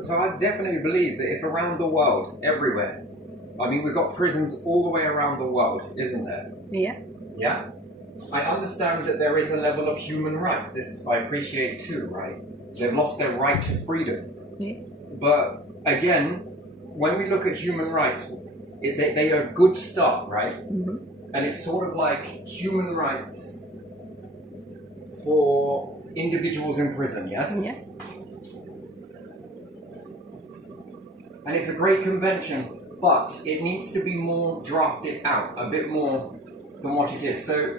So I definitely believe that if around the world, everywhere, I mean, we've got prisons all the way around the world, isn't there? Yeah. Yeah? I understand that there is a level of human rights. This I appreciate too, right? They've lost their right to freedom. Yeah. But again, when we look at human rights, they are a good start, right? Mm-hmm. And it's sort of like human rights for individuals in prison, yes? Yeah. And it's a great convention, but it needs to be more drafted out, a bit more than what it is. So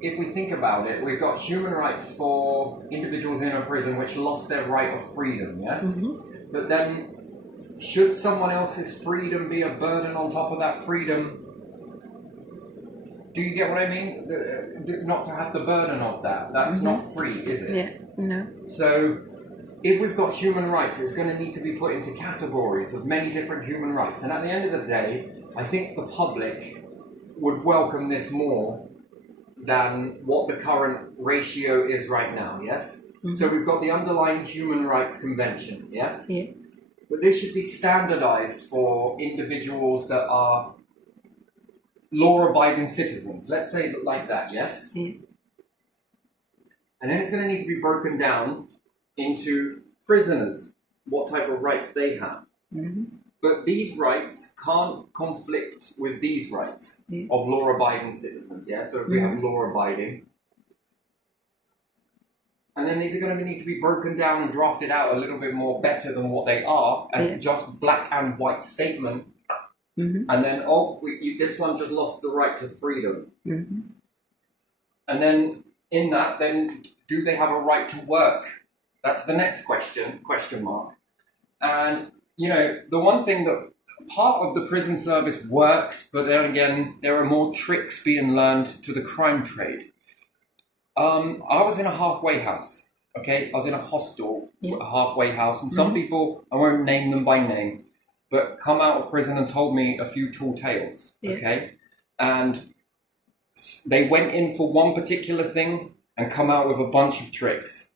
if we think about it, we've got human rights for individuals in a prison which lost their right of freedom, yes? Mm-hmm. But then, should someone else's freedom be a burden on top of that freedom? Do you get what I mean? Not to have the burden of that. That's not free, is it? Yeah. No. So, if we've got human rights, it's going to need to be put into categories of many different human rights. And at the end of the day, I think the public would welcome this more than what the current ratio is right now, yes? Mm-hmm. So we've got the underlying Human Rights Convention, yes? Yeah. But this should be standardized for individuals that are law-abiding citizens. Let's say it like that, yes? Yeah. And then it's going to need to be broken down into prisoners, what type of rights they have. Mm-hmm. But these rights can't conflict with these rights of law-abiding citizens, yeah? So we have law-abiding. And then these are going to need to be broken down and drafted out a little bit more better than what they are as just black and white statement. Mm-hmm. And then, this one just lost the right to freedom. Mm-hmm. And then in that, then do they have a right to work? That's the next question mark. And, you know, the one thing that part of the prison service works, but then again, there are more tricks being learned to the crime trade. I was in a halfway house, okay? I was in a hostel, a halfway house, and some people, I won't name them by name, but come out of prison and told me a few tall tales, okay? And they went in for one particular thing and come out with a bunch of tricks.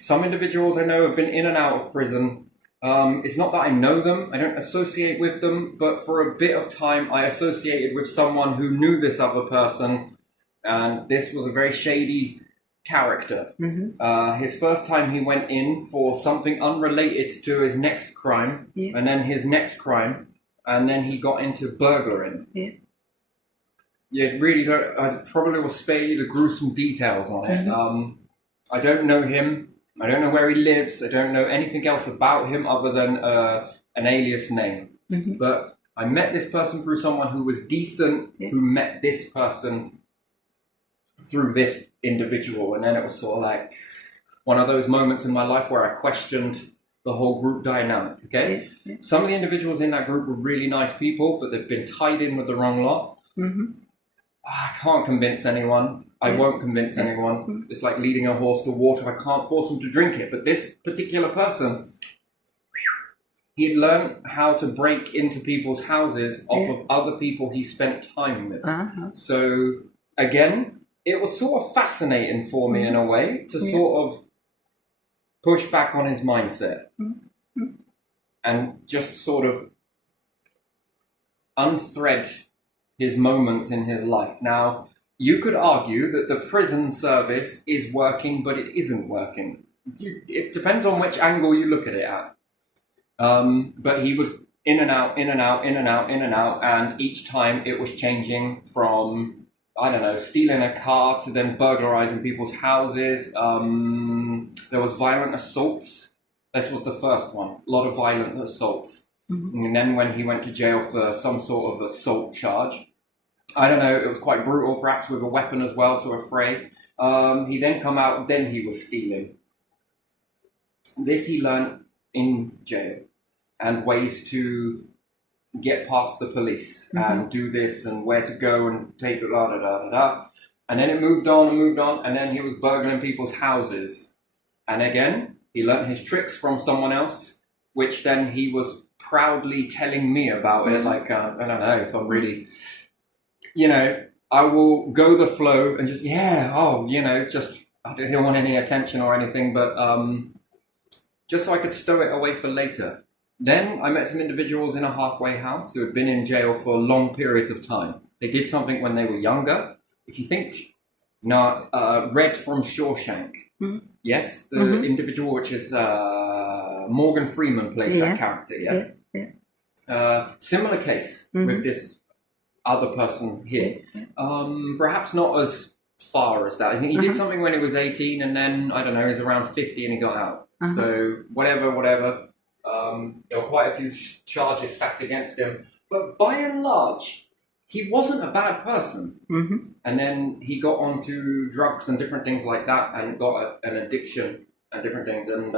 Some individuals I know have been in and out of prison. It's not that I know them, I don't associate with them, but for a bit of time I associated with someone who knew this other person, and this was a very shady character. Mm-hmm. His first time he went in for something unrelated to his next crime, and then his next crime, and then he got into burglaring. Really don't, I probably will spare you the gruesome details on it. I don't know him, I don't know where he lives, I don't know anything else about him other than an alias name. But I met this person through someone who was decent, who met this person through this individual, and then it was sort of like one of those moments in my life where I questioned the whole group dynamic, okay? Some of the individuals in that group were really nice people, but they've been tied in with the wrong lot. I can't convince anyone. I won't convince anyone. It's like leading a horse to water. I can't force them to drink it. But this particular person, he had learned how to break into people's houses off of other people he spent time with. So, again, it was sort of fascinating for me in a way to sort of push back on his mindset and just sort of unthread his moments in his life. Now, you could argue that the prison service is working, but it isn't working. It depends on which angle you look at it at. But he was in and out, in and out, in and out, in and out, and each time it was changing from, I don't know, stealing a car to then burglarizing people's houses. There was violent assaults. This was the first one. A lot of violent assaults. And then when he went to jail for some sort of assault charge, I don't know, it was quite brutal, perhaps with a weapon as well, so afraid. He then come out, then he was stealing. This he learned in jail, and ways to get past the police and do this and where to go and take it, da da da da da. And then it moved on and moved on, and then he was burgling people's houses. And again, he learned his tricks from someone else, which then he was proudly telling me about it. Like, I don't know if I'm really, you know, I will go the flow and just, just, I don't want any attention or anything, but just so I could stow it away for later. Then I met some individuals in a halfway house who had been in jail for long periods of time. They did something when they were younger. If you think, Red from Shawshank, yes, the individual, which is Morgan Freeman plays that character, yes? Similar case with this other person here. Perhaps not as far as that. I think he did something when he was 18 and then, I don't know, he's around 50 and he got out. So whatever. There were quite a few charges stacked against him. But by and large, he wasn't a bad person. And then he got onto drugs and different things like that and got an addiction and different things. And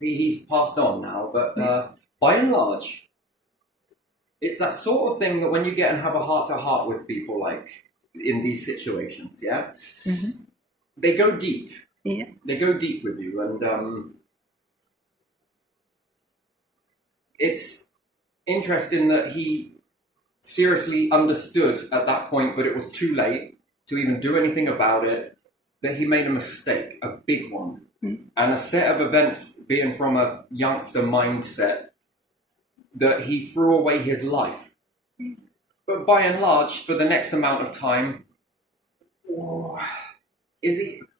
he's passed on now. But by and large, it's that sort of thing that when you get and have a heart-to-heart with people, like in these situations, they go deep. They go deep with you. And it's interesting that he seriously understood at that point, but it was too late to even do anything about it, that he made a mistake, a big one. And a set of events being from a youngster mindset that he threw away his life. But by and large, for the next amount of time,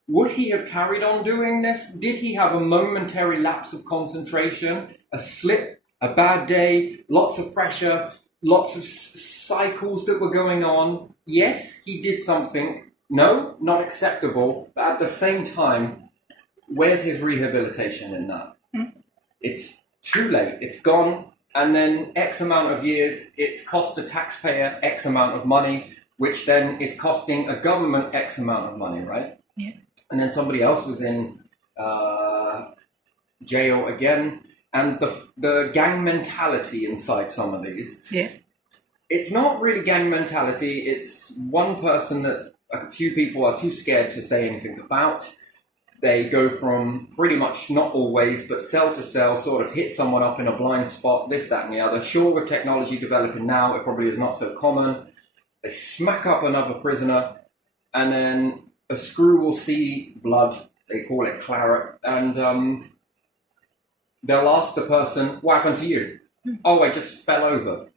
would he have carried on doing this? Did he have a momentary lapse of concentration, a slip, a bad day, lots of pressure, lots of cycles that were going on? Yes, he did something. No, not acceptable. But at the same time, where's his rehabilitation in that? It's too late. It's gone. And then X amount of years, it's cost the taxpayer X amount of money, which then is costing a government X amount of money, right? And then somebody else was in jail again. And the gang mentality inside some of these, it's not really gang mentality. It's one person that a few people are too scared to say anything about. They go from pretty much, not always, but cell to cell, sort of hit someone up in a blind spot, this, that, and the other. Sure, with technology developing now, it probably is not so common. They smack up another prisoner, and then a screw will see blood. They call it claret, and they'll ask the person, "What happened to you?" "Oh, I just fell over.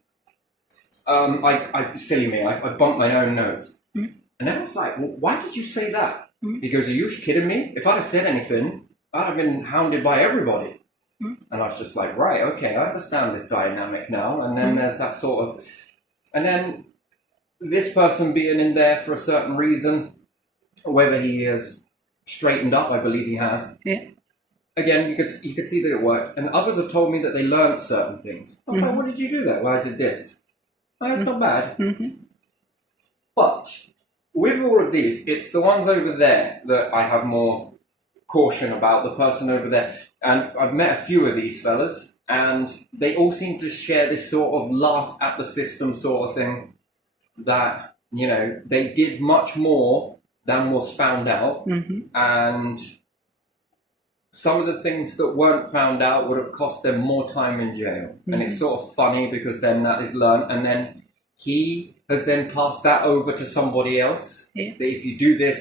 Silly me, I bumped my own nose." And then I was like, "Well, why did you say that?" He goes, "Are you kidding me? If I'd have said anything, I'd have been hounded by everybody." And I was just like, right, okay, I understand this dynamic now. And then there's that sort of... And then this person being in there for a certain reason, whether he has straightened up, I believe he has. Again, you could see that it worked. And others have told me that they learned certain things. I was like, "What did you do there?" "Well, I did this." "Oh, it's not bad." But with all of these, it's the ones over there that I have more caution about, the person over there. And I've met a few of these fellas, and they all seem to share this sort of laugh at the system sort of thing, that, you know, they did much more than was found out. And some of the things that weren't found out would have cost them more time in jail. And it's sort of funny because then that is learned, and then he has then passed that over to somebody else. That if you do this,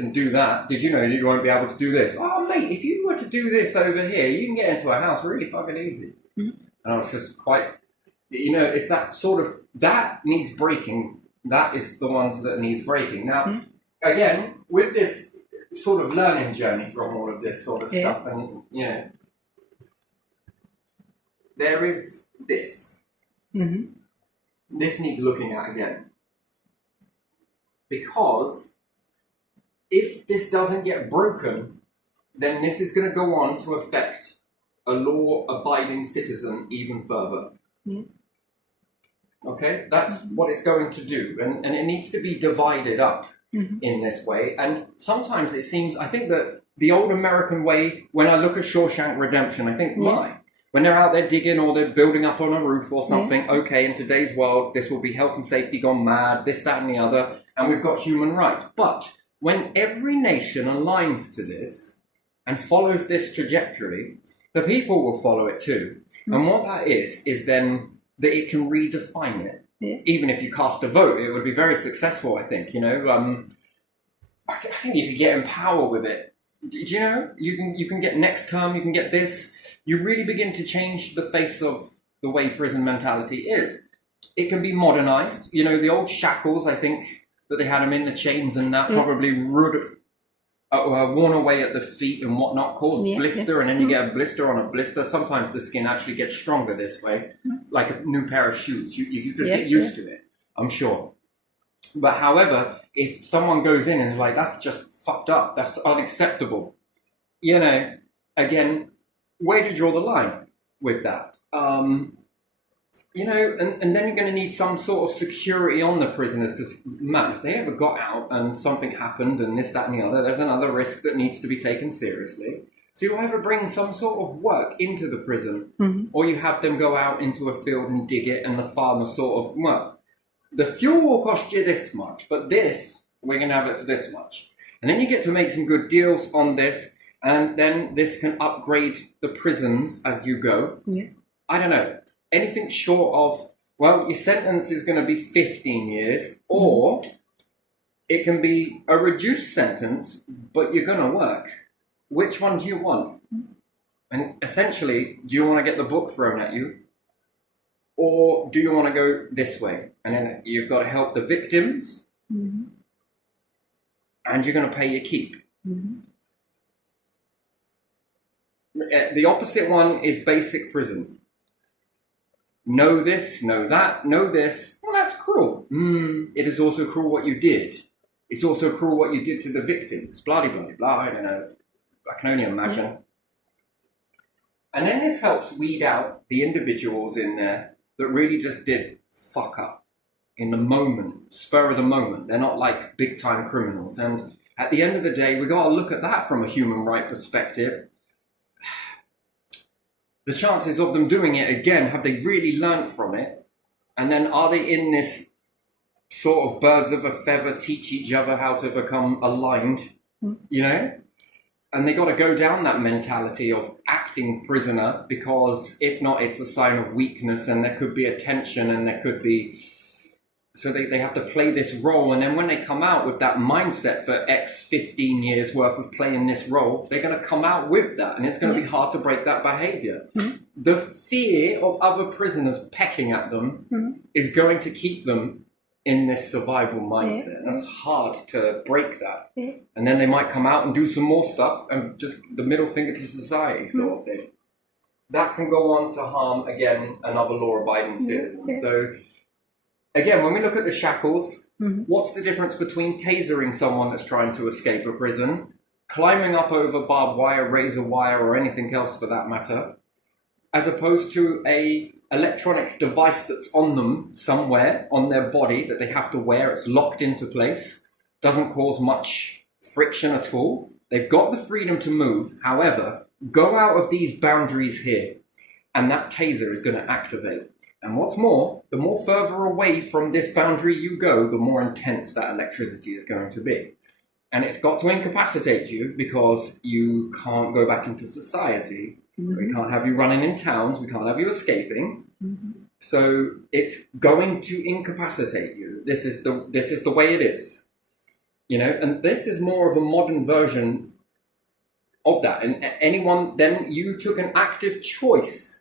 and do that, did you know you won't be able to do this? "Oh, mate, if you were to do this over here, you can get into a house really fucking easy." And I was just quite, you know, it's that sort of, that needs breaking. That is the ones that needs breaking. Now, again, with this sort of learning journey from all of this sort of stuff, and, you know, there is this. This needs looking at again. Because if this doesn't get broken, then this is going to go on to affect a law-abiding citizen even further. Okay? That's what it's going to do. And it needs to be divided up in this way. And sometimes it seems, I think that the old American way, when I look at Shawshank Redemption, I think, when they're out there digging or they're building up on a roof or something, okay, in today's world, this will be health and safety gone mad, this, that, and the other, and we've got human rights. But when every nation aligns to this and follows this trajectory, the people will follow it too. And what that is then that it can redefine it. Even if you cast a vote, it would be very successful, I think, you know. I think you could get in power with it. Do you know? You can get next term, you can get this. You really begin to change the face of the way prison mentality is. It can be modernized. You know, the old shackles, I think, that they had them in, the chains and that, probably worn away at the feet and whatnot, caused blister, and then you get a blister on a blister. Sometimes the skin actually gets stronger this way, like a new pair of shoes. You just get used to it, I'm sure. But however, if someone goes in and is like, that's just fucked up, that's unacceptable, you know, again, where do you draw the line with that? You know, and then you're going to need some sort of security on the prisoners, because, man, if they ever got out and something happened and this, that, and the other, there's another risk that needs to be taken seriously. So you either bring some sort of work into the prison, or you have them go out into a field and dig it, and the farmer sort of, well, the fuel will cost you this much, but this, we're going to have it for this much. And then you get to make some good deals on this, and then this can upgrade the prisons as you go. I don't know. Anything short of, well, your sentence is going to be 15 years, or it can be a reduced sentence, but you're going to work. Which one do you want? And essentially, do you want to get the book thrown at you? Or do you want to go this way? And then you've got to help the victims, and you're going to pay your keep. The opposite one is basic prison. Know this, know that, know this. Well, that's cruel. It is also cruel what you did. It's also cruel what you did to the victims. Blah, blah, blah, blah. I don't know. I can only imagine. And then this helps weed out the individuals in there that really just did fuck up in the moment, spur of the moment. They're not like big time criminals. And at the end of the day, we got to look at that from a human right perspective. The chances of them doing it again, have they really learned from it? And then are they in this sort of birds of a feather, teach each other how to become aligned, you know? And they got to go down that mentality of acting prisoner, because if not, it's a sign of weakness, and there could be a tension, and there could be... So they have to play this role, and then when they come out with that mindset for X 15 years worth of playing this role, they're going to come out with that, and it's going to be hard to break that behavior. The fear of other prisoners pecking at them is going to keep them in this survival mindset. And that's hard to break that. And then they might come out and do some more stuff, and just the middle finger to society sort of thing. That can go on to harm, again, another law-abiding citizen. So... again, when we look at the shackles, what's the difference between tasering someone that's trying to escape a prison, climbing up over barbed wire, razor wire, or anything else for that matter, as opposed to a electronic device that's on them somewhere on their body that they have to wear? It's locked into place, doesn't cause much friction at all. They've got the freedom to move. However, go out of these boundaries here, and that taser is going to activate. And what's more, the more further away from this boundary you go, the more intense that electricity is going to be. And it's got to incapacitate you, because you can't go back into society. We can't have you running in towns. We can't have you escaping. So it's going to incapacitate you. This is the way it is. You know, and this is more of a modern version of that. And then you took an active choice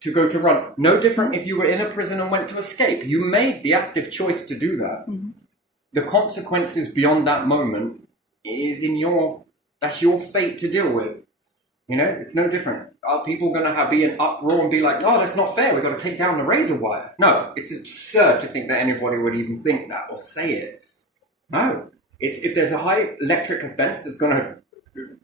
to go to run. No different if you were in a prison and went to escape. You made the active choice to do that. The consequences beyond that moment is that's your fate to deal with. You know, it's no different. Are people going to be in uproar and be like, oh, that's not fair, we've got to take down the razor wire? No, it's absurd to think that anybody would even think that or say it. No. If there's a high electric offense that's going to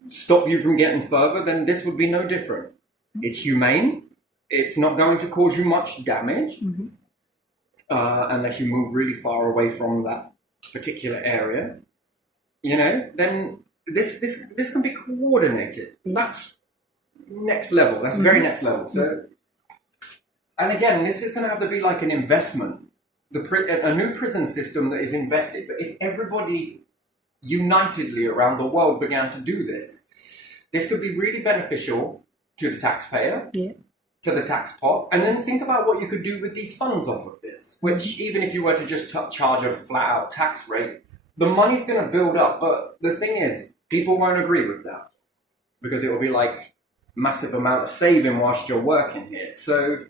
stop you from getting further, then this would be no different. It's humane. It's not going to cause you much damage unless you move really far away from that particular area. You know, then this can be coordinated. That's next level. That's very next level. So, and again, this is going to have to be like an investment. A new prison system that is invested. But if everybody unitedly around the world began to do this could be really beneficial to the taxpayer. To the tax pot, and then think about what you could do with these funds off of this, which even if you were to just charge a flat out tax rate, the money's going to build up. But the thing is, People won't agree with that because it will be like massive amount of saving whilst you're working here. So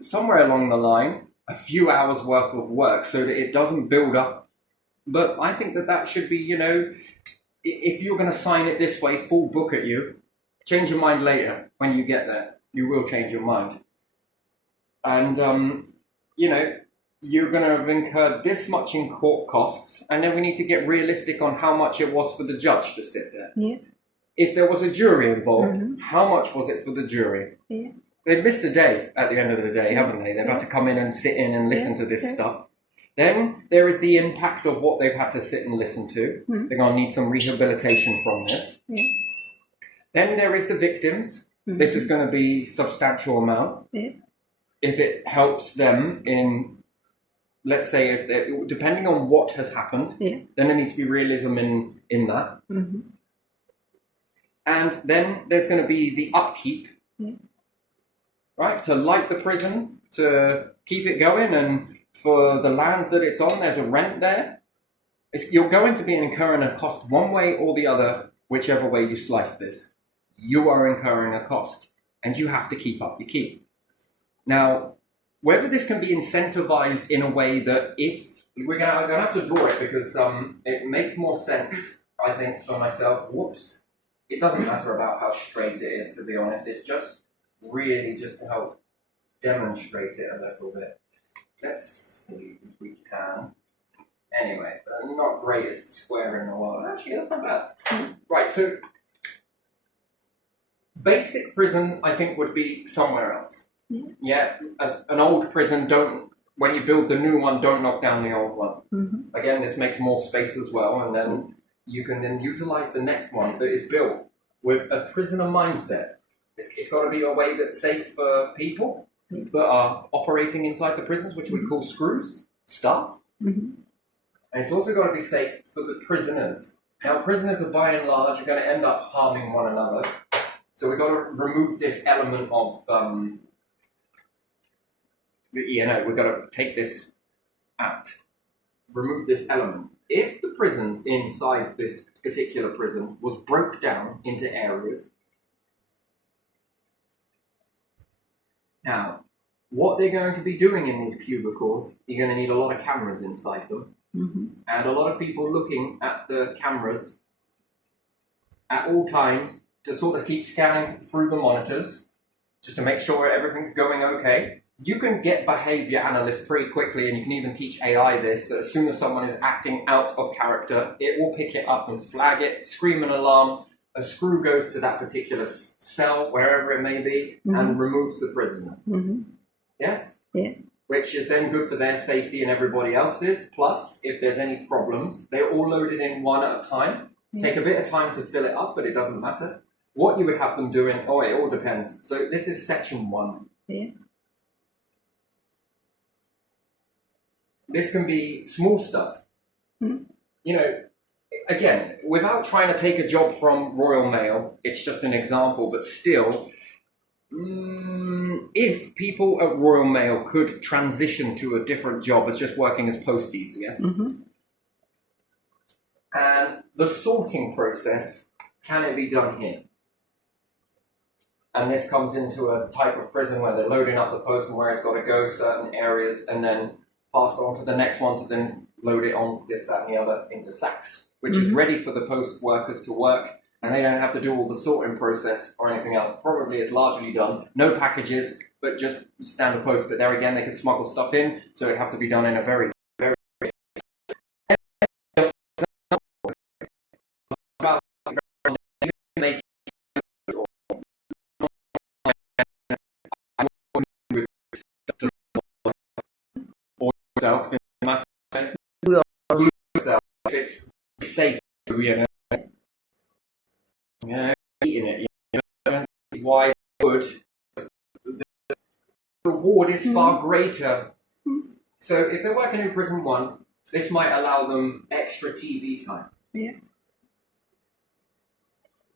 somewhere along the line, a few hours worth of work so that it doesn't build up. But I think that should be, if you're going to sign it this way, full book at you, change your mind later when you get there. You will change your mind. And, you're going to have incurred this much in court costs, and then we need to get realistic on how much it was for the judge to sit there. Yeah. If there was a jury involved, how much was it for the jury? Yeah. They've missed a day at the end of the day, haven't they? They've had to come in and sit in and listen to this stuff. Then there is the impact of what they've had to sit and listen to. They're going to need some rehabilitation from this. Yeah. Then there is the victims. This is going to be substantial amount. Yeah. If it helps them in, let's say, if they're, depending on what has happened, then there needs to be realism in that. And then there's going to be the upkeep, right? To light the prison, to keep it going, and for the land that it's on, there's a rent there. You're going to be incurring a cost one way or the other, whichever way you slice this. You are incurring a cost, and you have to keep up your keep. Now, whether this can be incentivized in a way that if I'm going to have to draw it because it makes more sense, I think, for myself. Whoops. It doesn't matter about how straight it is, to be honest. It's just really just to help demonstrate it a little bit. Let's see if we can. Anyway, not greatest square in the world. Actually, that's not bad. Right, so basic prison, I think, would be somewhere else. Yeah, as an old prison, when you build the new one, don't knock down the old one. Again, this makes more space as well, and then you can then utilize the next one that is built with a prisoner mindset. It's got to be a way that's safe for people that are operating inside the prisons, which we call screws, staff. And it's also got to be safe for the prisoners. Now, prisoners are by and large going to end up harming one another. So we've got to remove this element of, we've got to take this out. Remove this element. If the prisons inside this particular prison was broke down into areas, now, what they're going to be doing in these cubicles, you're going to need a lot of cameras inside them. And a lot of people looking at the cameras at all times to sort of keep scanning through the monitors just to make sure everything's going okay. You can get behavior analysts pretty quickly, and you can even teach AI this, that as soon as someone is acting out of character, it will pick it up and flag it, scream an alarm. A screw goes to that particular cell, wherever it may be, and removes the prisoner. Yes? Yeah. Which is then good for their safety and everybody else's. Plus, if there's any problems, they're all loaded in one at a time. Take a bit of time to fill it up, but it doesn't matter. What you would have them doing, it all depends. So this is section 1. Yeah. This can be small stuff. Again, without trying to take a job from Royal Mail, it's just an example, but still, if people at Royal Mail could transition to a different job as just working as posties, yes? And the sorting process, can it be done here? And this comes into a type of prison where they're loading up the post and where it's got to go certain areas and then passed on to the next one, so then load it on this, that, and the other into sacks, which is ready for the post workers to work, and they don't have to do all the sorting process or anything else. Probably it's largely done. No packages, but just standard post. But there again, they could smuggle stuff in, so it'd have to be done in a very, very... It's safe, eating it, why would the reward is far greater. So if they're working in prison 1, this might allow them extra TV time.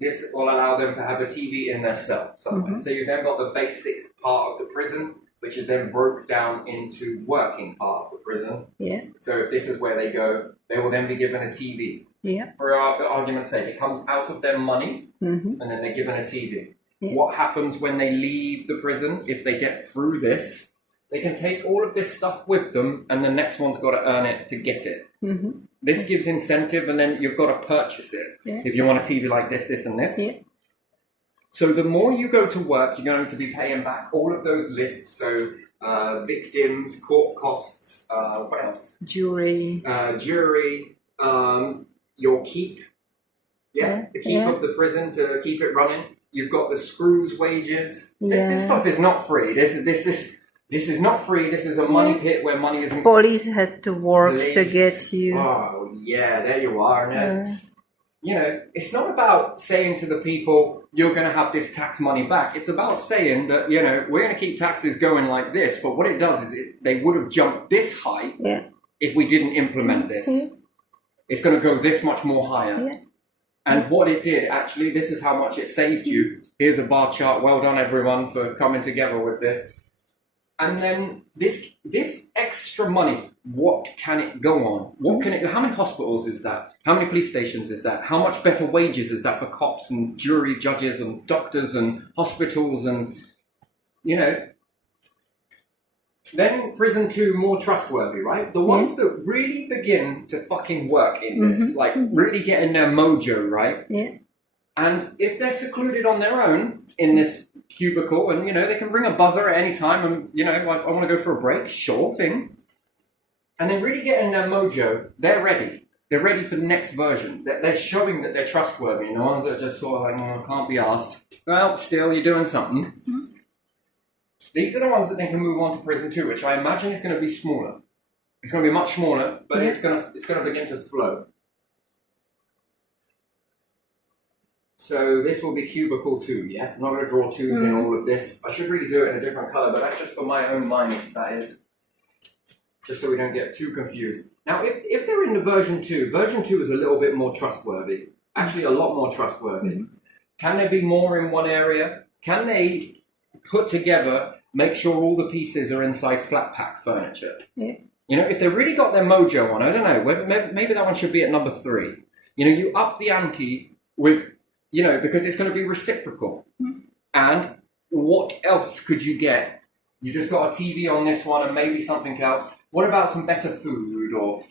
This will allow them to have a TV in their cell somewhere. So you've then got the basic part of the prison, which is then broke down into working part of the prison. Yeah. So if this is where they go, they will then be given a TV. Yeah. For argument's sake, it comes out of their money, and then they're given a TV. Yeah. What happens when they leave the prison? If they get through this, they can take all of this stuff with them, and the next one's got to earn it to get it. This gives incentive, and then you've got to purchase it. Yeah. If you want a TV like this, this, and this. Yeah. So the more you go to work, you're going to be paying back all of those lists. So victims, court costs, what else? Jury. Jury, your keep. Yeah, the keep of the prison to keep it running. You've got the screws wages. This stuff is not free. This is not free. This is a money pit where money isn't. Police had to work to get you. Oh yeah, there you are. And you know, it's not about saying to the people, you're going to have this tax money back. It's about saying that, you know, we're going to keep taxes going like this. But what it does is they would have jumped this high if we didn't implement this. It's going to go this much more higher. And what it did, actually, this is how much it saved you. Here's a bar chart. Well done, everyone, for coming together with this. And then this extra money, what can it go on? What can it? How many hospitals is that? How many police stations is that? How much better wages is that for cops and jury judges and doctors and hospitals and, you know? Then prison 2, more trustworthy, right? The ones that really begin to fucking work in this, like really getting their mojo, right? Yeah. And if they're secluded on their own in this cubicle, and, you know, they can ring a buzzer at any time and, you know, like, I want to go for a break, sure thing. And then really getting their mojo, they're ready. They're ready for the next version. They're showing that they're trustworthy. And the ones that are just sort of like, oh, can't be asked. Well, still, you're doing something. These are the ones that they can move on to prison 2, which I imagine is going to be smaller. It's going to be much smaller, but it's going to begin to flow. So this will be cubicle 2, yes? I'm not going to draw 2s in all of this. I should really do it in a different colour, but that's just for my own mind, that is. Just so we don't get too confused. Now, if they're in the version 2 is a little bit more trustworthy. Actually, a lot more trustworthy. Can they be more in one area? Can they put together, make sure all the pieces are inside flat pack furniture? Yeah. You know, if they really got their mojo on, I don't know, maybe that one should be at number 3. You know, you up the ante with, you know, because it's going to be reciprocal. And what else could you get? You just got a TV on this one and maybe something else. What about some better food or,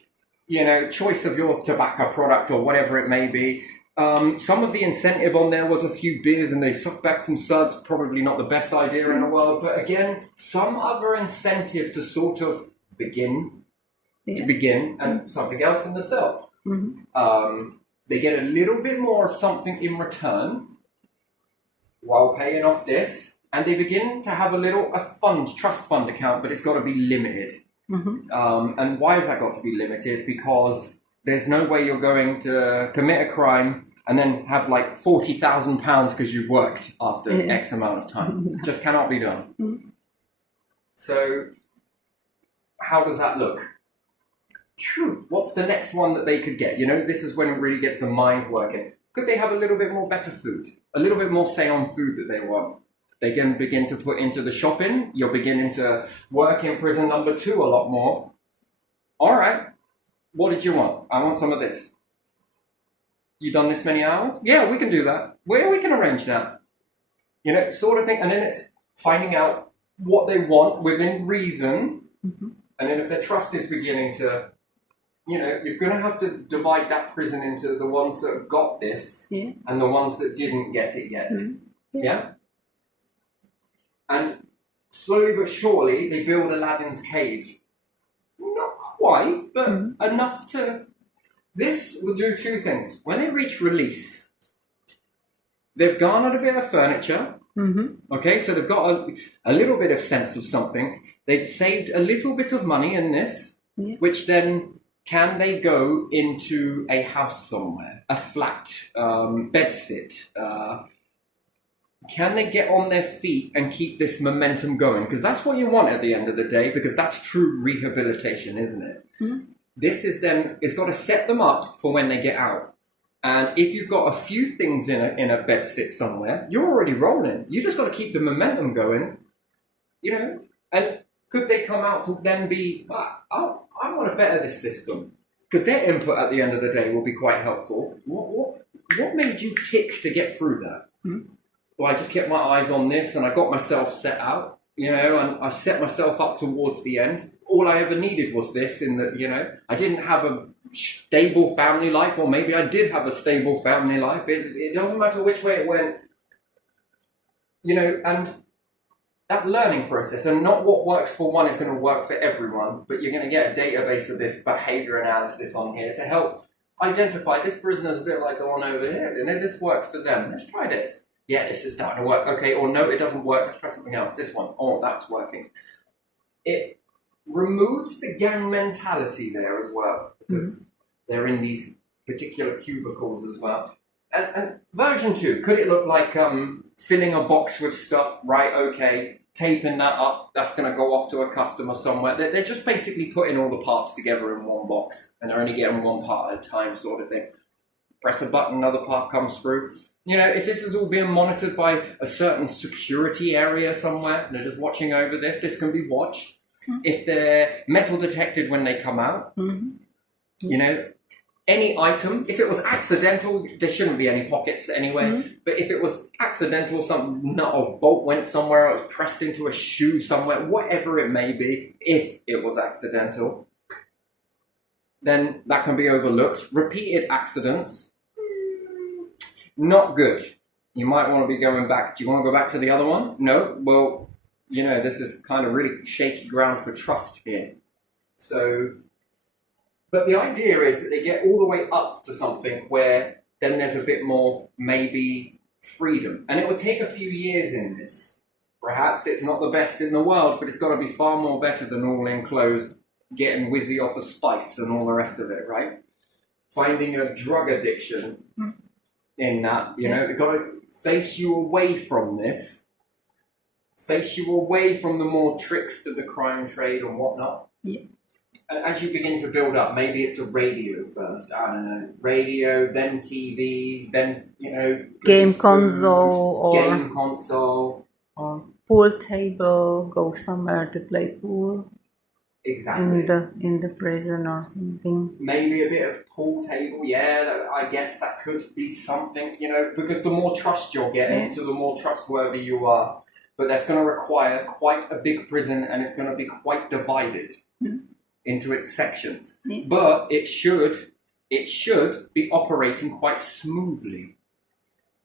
you know, choice of your tobacco product or whatever it may be? Some of the incentive on there was a few beers and they sucked back some suds. Probably not the best idea in the world. But again, some other incentive to sort of begin and something else in the cell. They get a little bit more of something in return while paying off this. And they begin to have a trust fund account, but it's got to be limited. And why has that got to be limited? Because there's no way you're going to commit a crime and then have like £40,000 because you've worked after X amount of time. It just cannot be done. So how does that look? What's the next one that they could get? You know, this is when it really gets the mind working. Could they have a little bit more better food? A little bit more say on food that they want? They can begin to put into the shopping. You're beginning to work in prison number 2 a lot more. All right. What did you want? I want some of this. You done this many hours? Yeah, we can do that. Well, we can arrange that. You know, sort of thing. And then it's finding out what they want within reason. And then if their trust is beginning to, you know, you're going to have to divide that prison into the ones that got this and the ones that didn't get it yet. Yeah? And slowly but surely, they build Aladdin's cave. Not quite, but enough to... This will do 2 things. When they reach release, they've garnered a bit of furniture. Okay, so they've got a little bit of sense of something. They've saved a little bit of money in this, which then can they go into a house somewhere, a flat, bedsit, can they get on their feet and keep this momentum going? Because that's what you want at the end of the day, because that's true rehabilitation, isn't it? This is then, it's got to set them up for when they get out. And if you've got a few things in a bed sit somewhere, you're already rolling. You just got to keep the momentum going. You know, And could they come out to then be, I want to better this system? Because their input at the end of the day will be quite helpful. What made you tick to get through that? Well, I just kept my eyes on this and I got myself set out, and I set myself up towards the end. All I ever needed was this in that, I didn't have a stable family life, or maybe I did have a stable family life. It doesn't matter which way it went, and that learning process, and not what works for one is going to work for everyone, but you're going to get a database of this behavior analysis on here to help identify this prisoner's a bit like the one over here, and then this worked for them. Let's try this. Yeah, this is starting to work. Okay, or no, it doesn't work. Let's try something else. This one. Oh, that's working. It removes the gang mentality there as well, because they're in these particular cubicles as well. And version 2, could it look like filling a box with stuff? Right, okay, taping that up, that's going to go off to a customer somewhere. They're just basically putting all the parts together in one box, and they're only getting one part at a time sort of thing. Press a button, another part comes through. If this is all being monitored by a certain security area somewhere, they're just watching over this can be watched. If they're metal detected when they come out, any item, if it was accidental, there shouldn't be any pockets anyway, but if it was accidental, some nut or bolt went somewhere, it was pressed into a shoe somewhere, whatever it may be, if it was accidental, then that can be overlooked. Repeated accidents, not good. You might want to be going back. Do you want to go back to the other one? No? Well, this is kind of really shaky ground for trust here. So, but the idea is that they get all the way up to something where then there's a bit more, maybe, freedom. And it will take a few years in this. Perhaps it's not the best in the world, but it's got to be far more better than all enclosed, getting whizzy off of spice and all the rest of it, right? Finding a drug addiction in that, they've got to face you away from this, face you away from the more tricks to the crime trade and whatnot. Yeah. And as you begin to build up, maybe it's a radio first, I don't know, radio, then TV, then, game food, console or pool table, go somewhere to play pool. Exactly. In the prison or something. Maybe a bit of pool table, I guess that could be something, because the more trust you're getting, the more trustworthy you are. But that's going to require quite a big prison, and it's going to be quite divided into its sections. But it should be operating quite smoothly.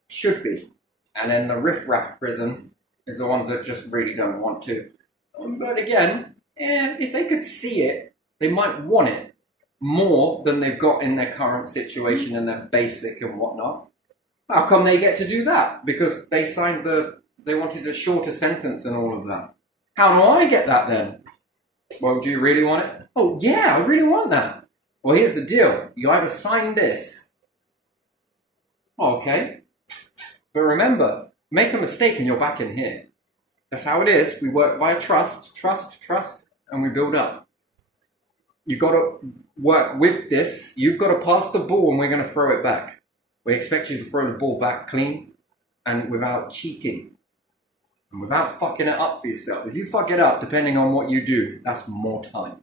Should be. And then the riff-raff prison is the ones that just really don't want to. But again, if they could see it, they might want it more than they've got in their current situation and their basic and whatnot. How come they get to do that? Because they signed they wanted a shorter sentence and all of that. How do I get that then? Well, do you really want it? Oh, yeah, I really want that. Well, here's the deal. You either sign this. Okay. But remember, make a mistake and you're back in here. That's how it is. We work via trust, and we build up. You've got to work with this. You've got to pass the ball and we're going to throw it back. We expect you to throw the ball back clean and without cheating. And without fucking it up for yourself. If you fuck it up, depending on what you do, that's more time.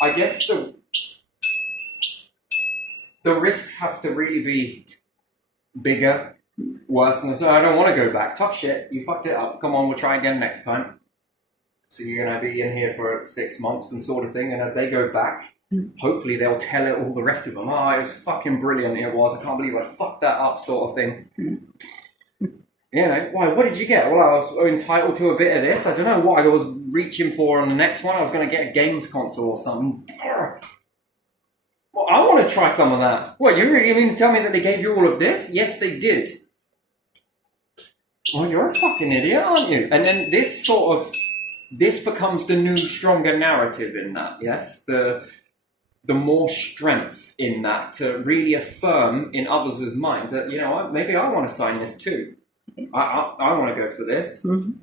I guess the risks have to really be bigger, worse than so I don't want to go back. Tough shit, you fucked it up. Come on, we'll try again next time. So you're going to be in here for 6 months and sort of thing. And as they go back, hopefully they'll tell it all the rest of them. Oh, it was fucking brilliant. It was. I can't believe I fucked that up sort of thing. Why, what did you get? Well, I was entitled to a bit of this. I don't know what I was reaching for on the next one. I was going to get a games console or something. Well, I want to try some of that. What, you really mean to tell me that they gave you all of this? Yes, they did. Well, you're a fucking idiot, aren't you? And then this becomes the new, stronger narrative in that, yes? The more strength in that to really affirm in others' mind that, maybe I want to sign this too. I want to go for this. I'm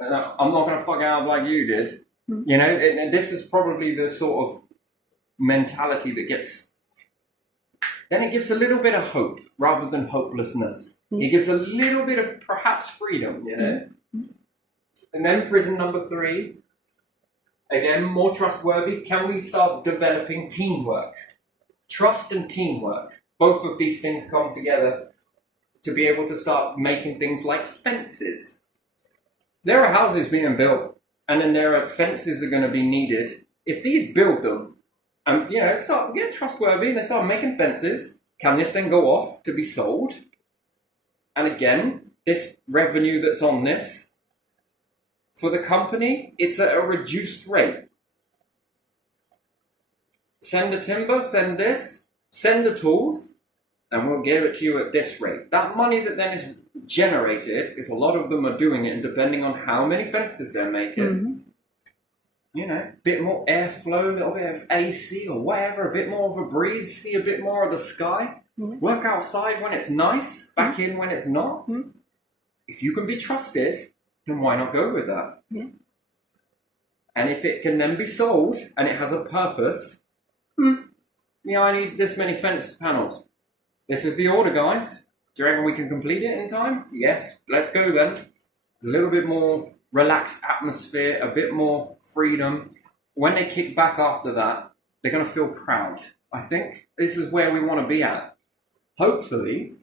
not going to fuck out like you did. And this is probably the sort of mentality that gets then it gives a little bit of hope rather than hopelessness. Yeah. It gives a little bit of perhaps freedom, you know. And then prison number 3, again, more trustworthy. Can we start developing teamwork? Trust and teamwork. Both of these things come together to be able to start making things like fences. There are houses being built, and then there are fences that are going to be needed. If these build them, and start get trustworthy, and they start making fences, can this then go off to be sold? And again, this revenue that's on this, for the company, it's at a reduced rate. Send the timber, send this, send the tools, and we'll give it to you at this rate. That money that then is generated, if a lot of them are doing it, and depending on how many fences they're making, a bit more airflow, a little bit of AC or whatever, a bit more of a breeze, see a bit more of the sky, work outside when it's nice, back in when it's not. If you can be trusted, then why not go with that? Yeah. And if it can then be sold and it has a purpose, I need this many fence panels. This is the order, guys. Do you reckon we can complete it in time? Yes, let's go then. A little bit more relaxed atmosphere, a bit more freedom. When they kick back after that, they're going to feel proud. I think this is where we want to be at. Hopefully,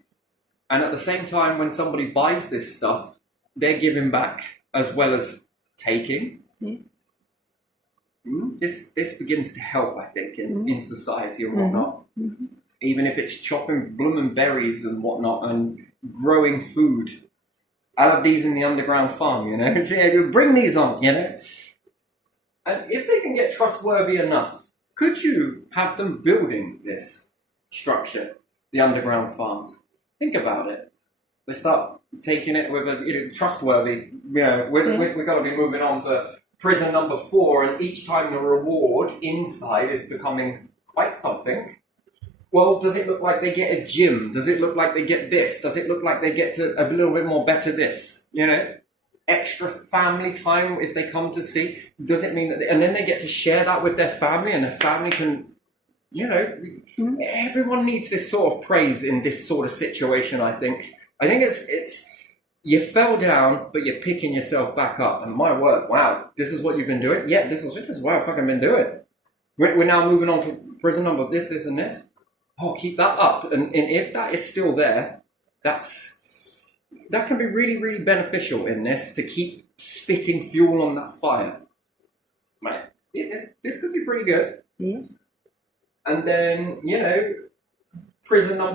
and at the same time, when somebody buys this stuff, they're giving back as well as taking. This begins to help, I think, in society and whatnot. Even if it's chopping blooming berries and whatnot and growing food. I'll have these in the underground farm, So bring these on, And if they can get trustworthy enough, could you have them building this structure, the underground farms? Think about it. They start taking it with a trustworthy. We've got to be moving on for prison number 4, and each time the reward inside is becoming quite something. Well, does it look like they get a gym? Does it look like they get this? Does it look like they get to a little bit more better this? Extra family time if they come to see. Does it mean that? And then they get to share that with their family, and their family can, everyone needs this sort of praise in this sort of situation. I think it's you fell down, but you're picking yourself back up. And my word, wow, this is what you've been doing. Yeah, this is what I've fucking been doing. We're now moving on to prison number this, and this. Oh, keep that up. And if that is still there, that can be really, really beneficial in this to keep spitting fuel on that fire. Right. This could be pretty good. Yeah. And then, prison number